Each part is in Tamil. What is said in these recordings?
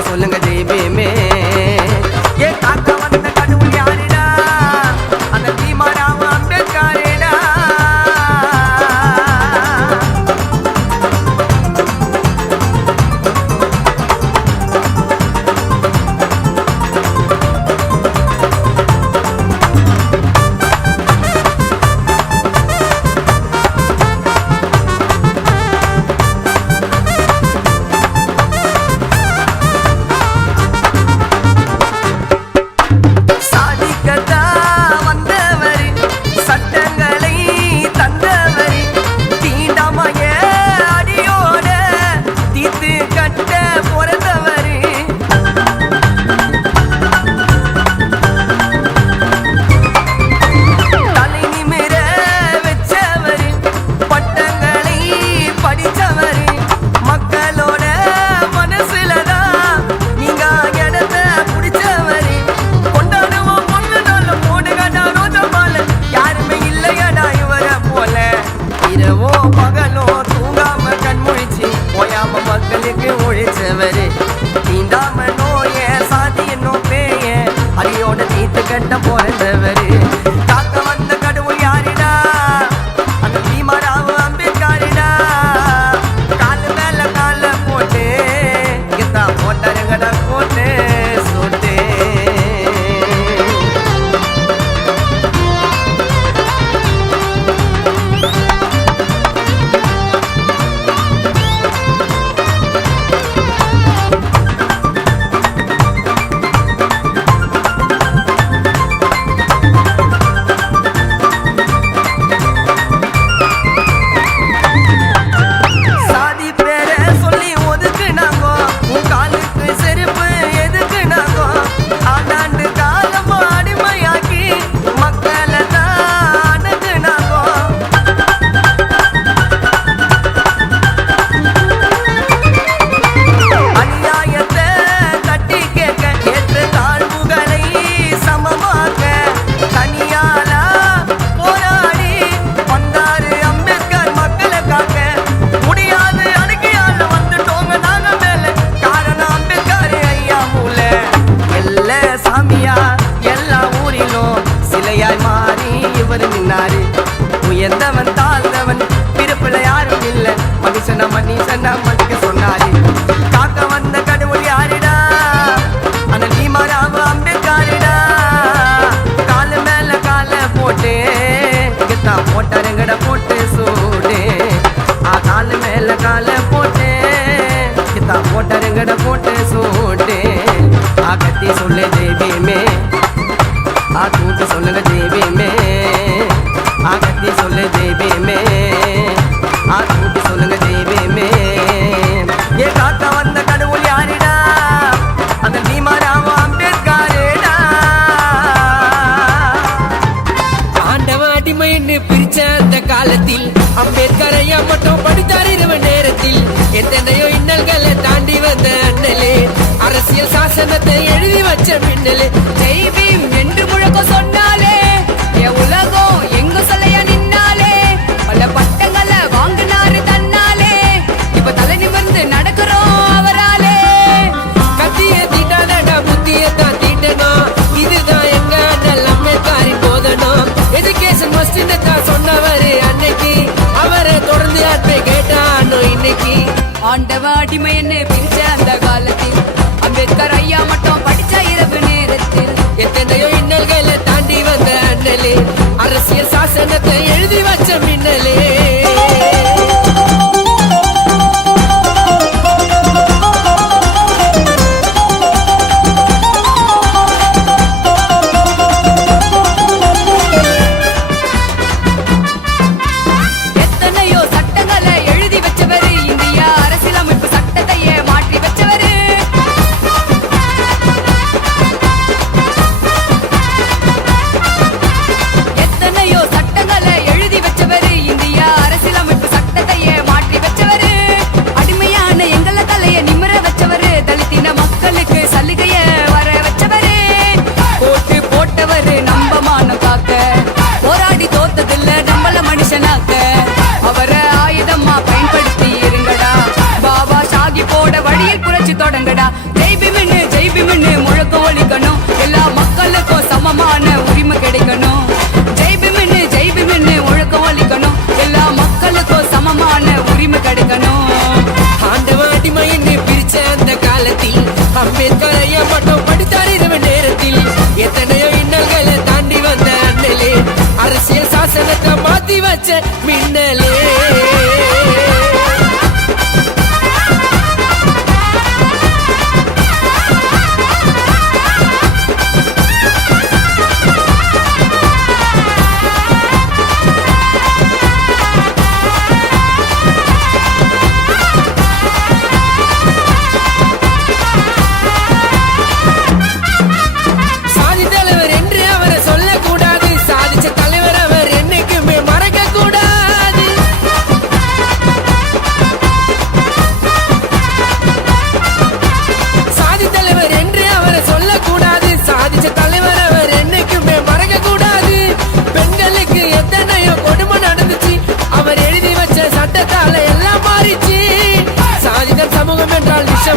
தூக்கி சொல்லுங்க தெய்வமே. ஏ காக்க வந்த கடவுள் யாருடா? அந்த பீமாராவ் அம்பேத்கரேடா. மக்களுக்கு உழைச்சவரு தீண்டாம நோய சாதி என்னும் பேய அடியோட தீத்து கட்ட போறந்தவரு. காக்க வந்த கடவுள் யாருடா? அந்த பீமாராவ் அம்பேத்கரேடா. காலு மேல கால போட்டு கித்தா போட்டாருங்கட போட்டு சோட்டு. உயர்ந்தவன் தாழ்ந்தவன் பிறப்புல யாரும் இல்ல மனுஷனா மனுஷனா மதிக்க சொன்னாரு. காக்க வந்த கடவுள் யாருடா? அந்த பீமாராவ் அம்பேத்கரேடா. காலு மேல கால போட்டு கித்தா போட்டாருங்கட போட்டு சூடு. காலு மேல கால போட்டு கித்தா போட்டாருங்கட போட்டு சூடு. கத்தி சொல்லு தெய்வமே, தூக்கி சொல்லுங்க தெய்வமே. கத்தி சொல்லு தெய்வமே, தூக்கி சொல்லுங்க தெய்வமே. ஏ காக்க வந்த கடவுள் யாருடா? அந்த பீமாராவ் அம்பேத்கரேடா. ஆண்டவ அடிமைன்னு பிரிச்ச அந்த காலத்தில் அம்பேத்கரையா மட்டும் படித்தார் இரவு நேரத்தில். எத்தனையோ இன்னல்களை தாண்டி வந்த அண்ணலே, அரசியல் சாசனத்தை எழுதி வச்ச மின்னலே. ஜெய் பீம் என்று முழக்கம் சொன்னாலே உலகம் எங்க சொல்லைய நின்னாலே. பல பட்டங்களை வாங்கினாரு தன்னாலே, இப்ப தலை நிமிர்ந்து நடக்கிறோம் அவராலே. கத்திய தீட்டாதடா புத்தியத்தான் தீட்டணும், இதுதான் எங்க அண்ணல் அம்பேத்கரின் போதனும். எஜுகேஷன் மஸ்ட்னு தான் சொன்னவரு அன்னைக்கு, அவரை தொடர்ந்து அன்பை கேட்டானோ இன்னைக்கு. ஆண்டவ அடிமை என்ன பிரிச்ச அந்த காலத்தில் அம்பேத்கர் ஐயா மட்டும் படிச்ச இரவு நேரத்தில். எத்தனையோ இன்னல்களை தாண்டி வந்த அண்ணலே, அரசியல் சாசனத்தை எழுதி வச்ச மின்னலே. எத்தனையோ சட்டங்களை எழுதி வச்சவரு, இந்தியா அரசியலமைப்பு சட்டத்தையே மாற்றி வச்சவரு. எத்தனையோ சட்டங்களை எழுதி வச்சவரு, இந்தியா அம்பேத்கர் ஐயா மட்டும் படித்தார் இரவு நேரத்தில் எத்தனையோ இன்னல்களை தாண்டி வந்த அண்ணலே அரசியல் சாசனத்தை மாத்தி வச்ச மின்னலே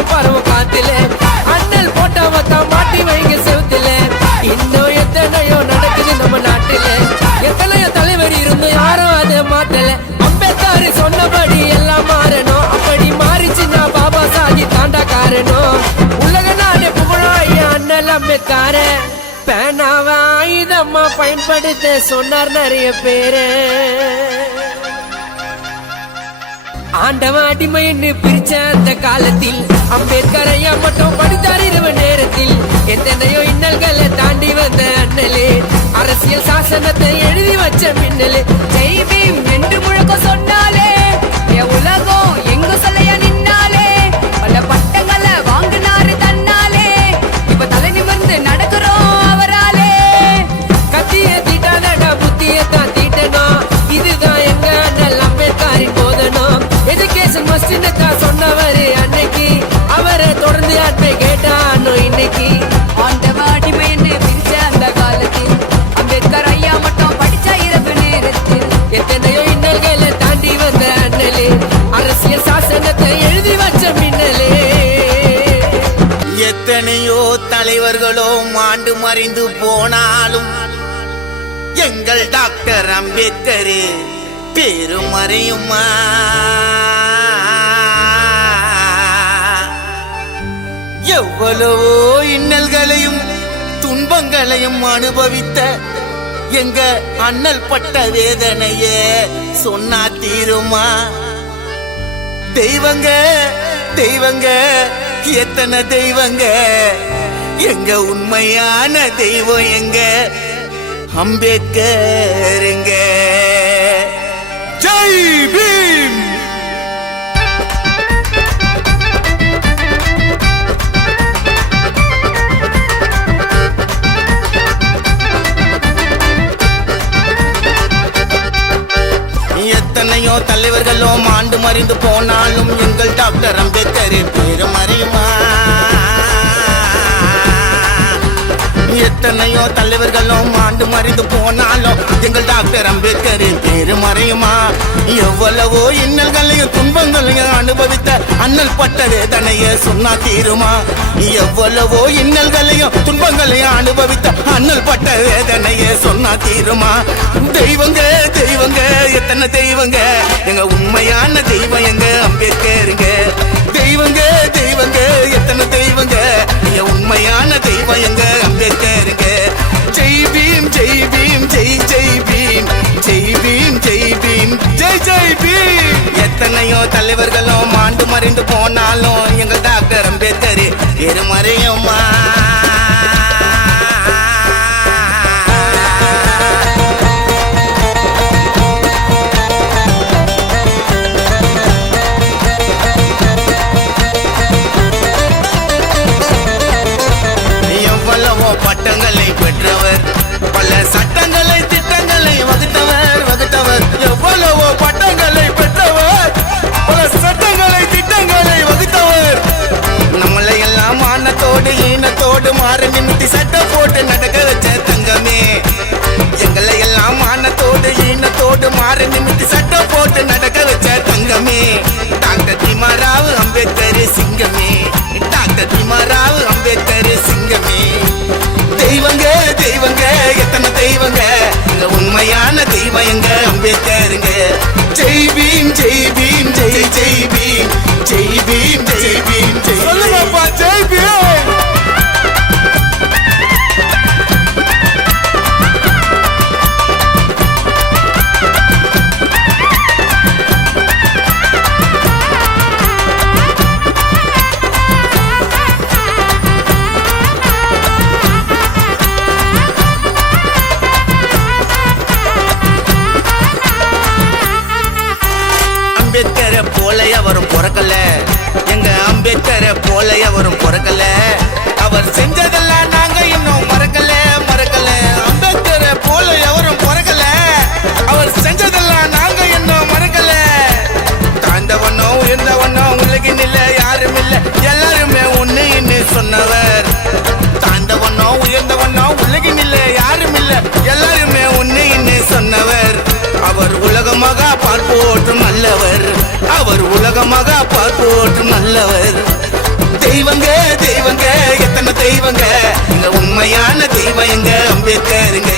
பருவம் காத்தில அண்ணல் போட்டவ தான் மாட்டி வைங்க செவுத்தில இன்னும் எத்தனையோ நடக்குது நம்ம நாட்டில எத்தனையோ தலைவர் இருந்து யாரும் அதை மாத்தல அம்பேத்கர் சொன்னபடி எல்லாம் மாறணும் அப்படி மாறிச்சுன்னா பாபா சாஹி தாண்டா காரணம் உலக நாடு புகழும் ஐயா அண்ணல் அம்பேத்கர பேனாவ ஆயுதமா பயன்படுத்த சொன்னார் நிறைய பேரு ஆண்டவன் அடிமைன்னு பிரிச்ச அந்த காலத்தில் அம்பேத்கர் ஐயா மட்டும் படித்தார் இரவு நேரத்தில் எத்தனையோ இன்னல்களை தாண்டி வந்த அண்ணலே அரசியல் சாசனத்தை எழுதி வச்ச மின்னலே ஜெய் பீம் என்று முழக்கம் சொன்னாலே உலகம் எங்க சொல்லையா நின்னாலே பல பட்டங்களை வாங்கினாரு தன்னாலே இப்ப தலை நிமிர்ந்து நடக்கிறோம் அவராலே கத்திய தீட்டாதடா புத்திய தான் தீட்டணும் இதுதான் எங்க அண்ணல் அம்பேத்கரின் போதனும் எஜுகேஷன் மஸ்டினத்தா சொன்னவரு அன்னைக்கு அவரை தொடர்ந்து அன்னை கேட்டானோ இன்னைக்கு ஆண்டவன் அடிமை என்று பிரிச்ச அந்த காலத்தில் அம்பேத்கர் ஐயா மட்டும் படிச்ச இரவு நேரத்தில் எத்தனையோ இன்னல்களை தாண்டி வந்த அண்ணலே அரசியல் சாசனத்தை எழுதி வச்ச மின்னலே எத்தனையோ தலைவர்களோ மாண்டு மறைந்து போனாலும் எங்கள் டாக்டர் அம்பேத்கர் பேரும் மறையுமா எவ்வளவோ இன்னல்களையும் துன்பங்களையும் அனுபவித்த எங்க அண்ணல் பட்ட வேதனையே சொன்னா தீருமா தெய்வங்க தெய்வங்க எத்தனை தெய்வங்க எங்க உண்மையான தெய்வம் எங்க அம்பேத்கருங்க ஜெய் பீம் எத்தனையோ தலைவர்களோ மாண்டு மறைந்து போனாலும் எங்கள் டாக்டர் அம்பேத்கர் பேரு மறையுமா எத்தனையோ தலைவர்களும் ஆண்டு மறைந்து போனாலும் எங்கள் டாக்டர் அம்பேத்கர் பேரு மறையுமா எவ்வளவோ இன்னல்களையும் துன்பங்களையும் அனுபவித்த அண்ணல் பட்ட வேதனைய சொன்னா தீருமா எவ்வளவோ இன்னல்களையும் துன்பங்களையும் அனுபவித்த அண்ணல் பட்ட வேதனைய சொன்னா தீருமா தெய்வங்க தெய்வங்க எத்தனை தெய்வங்க எங்க உண்மையான தெய்வம் எங்க அம்பேத்கருங்க தெய்வங்க தெய்வங்க எத்தனை தெய்வங்க உண்மையான தெய்வம் எங்க அம்பேத்கருங்க ஜெய் பீம் ஜெய் பீம் ஜெய் ஜெய் பீம் ஜெய் பீம் ஜெய் பீம் ஜெய் ஜெய் பீம் எத்தனையோ தலைவர்களும் மாண்டு மறைந்து போனாலும் எங்கள் டாக்டர் அம்பேத்கர் பேரு மறையுமா பட்டங்களை பெற்றவர் பல சட்டங்களை திட்டங்களை வகுத்தவர் எவ்வளவோ பட்டங்களை பெற்றவர் பல சட்டங்களை திட்டங்களை வகுத்தவர் நம்மளை எல்லாம் மானத்தோடு ஈனத்தோடு மாறு நிமித்தி சட்டம் போட்டு நடக்க வச்ச தங்கமே எங்களை எல்லாம் மானத்தோடு ஈனத்தோடு மாறு நிமித்தி சட்டம் போட்டு நடக்க வச்ச தங்கமே டாக்டர் பீம்ராவ் அம்பேத்கர் சிங்கமே டாக்டர் பீம்ராவ் அம்பேத்கர் சிங்கமே தெய்வங்க தெய்வங்க எத்தனை தெய்வங்க எங்க உண்மையான தெய்வம் எங்க அம்பேத்கருங்க ஜெய் பீம் ஜெய் பீம் ஜெய் ஜெய் பீம் ஜெய் பீம் ஜெய் பீம் ஜெய் சொல்லுங்கப்பா ஜெய் பீம் போல எவரும் பிறக்கல அவர் செஞ்சதெல்லாம் நாங்க இன்னும் மறக்கல மறக்கல அம்பேத்கரை போல எவரும் பிறக்கல அவர் செஞ்சதெல்லாம் நாங்க இன்னும் மறக்கல தாழ்ந்தவனோ உயர்ந்தவனோ உலகின் இல்ல யாரும் இல்ல எல்லாருமே ஒண்ணு சொன்னவர் தாழ்ந்தவனோ உயர்ந்தவனோ உலகின் இல்ல யாரும் இல்ல எல்லாருமே ஒண்ணு சொன்னவர் அவர் உலகமாக பார்ப்போற்றும் நல்லவர் அவர் உலகமாக பார்ப்போற்றும் நல்லவர் தெய்வங்க தெய்வங்க எத்தனை தெய்வங்க இங்க உண்மையான தெய்வம் எங்க அம்பேத்கருங்க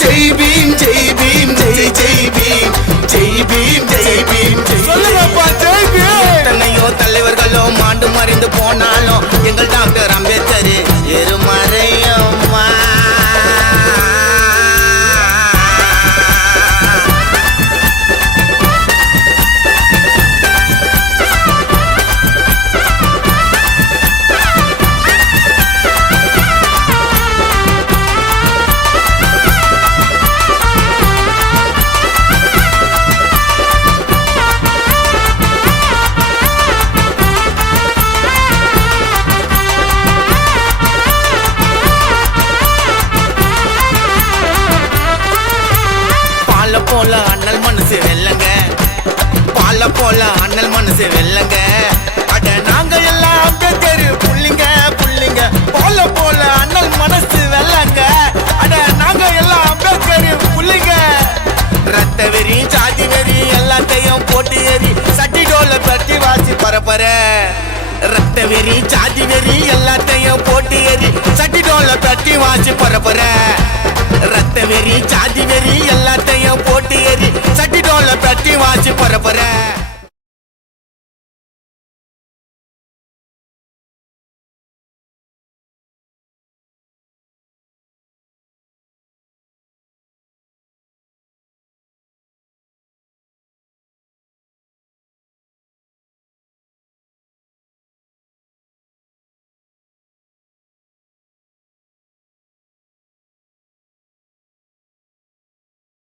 ஜெய் பீம் ஜெய் பீம் ஜெய் ஜெய் பீம் ஜெய் பீம் ஜெய் பீம் சொல்லுங்கப்பா ஜெய் பீம் எத்தனையோ தலைவர்களோ மாண்டு மறைந்து போனாலும் எங்கள் டாக்டர் அம்பேத்கர் எருமறையம்மா போல அண்ணல் மனசு வெல்லங்க பால போல அண்ணல் மனசு வெல்லங்க அட நாங்க எல்லாம் அம்பேத்கர் புள்ளிங்க புள்ளிங்க பால போல அண்ணல் மனசு வெல்லங்க அட நாங்க எல்லாம் அம்பேத்கர் புள்ளிங்க ரத்த வெறி ஜாதி வெறி எல்லாத்தையும் போட்டு ஏறி சட்டி டோல தட்டி வாசி பரப்பற ரத்த வெறி ஜாதி வெறி எல்லாத்தையும் போட்டு ஏறி சட்டி டோல தட்டி வாசி பரப்பற ரத்த வெறி ஜாதி வெறி எல்லாத்தையும் போட்டு ஏறி சட்டி டோல தட்டி வாசி பரப்பற